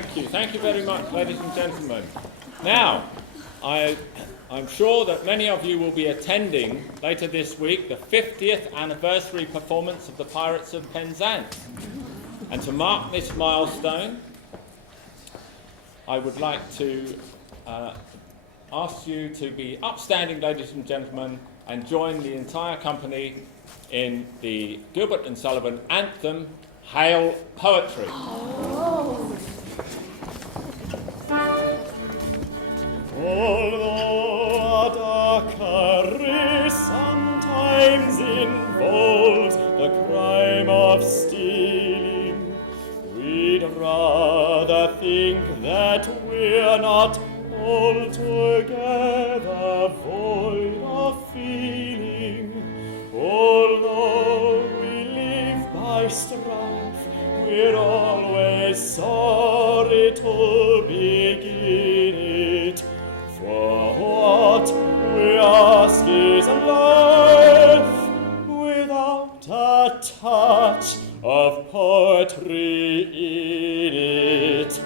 Thank you. Thank you very much, ladies and gentlemen. Now, I'm sure that many of you will be attending later this week the 50th anniversary performance of the Pirates of Penzance. And to mark this milestone, I would like to ask you to be upstanding, ladies and gentlemen, and join the entire company in the Gilbert and Sullivan anthem, Hail Poetry. Although a darker race sometimes involves the crime of stealing, we'd rather think that we're not altogether void of feeling. Although we live by strife, we're always sorry to begin it. For what we ask is a life without a touch of poetry in it.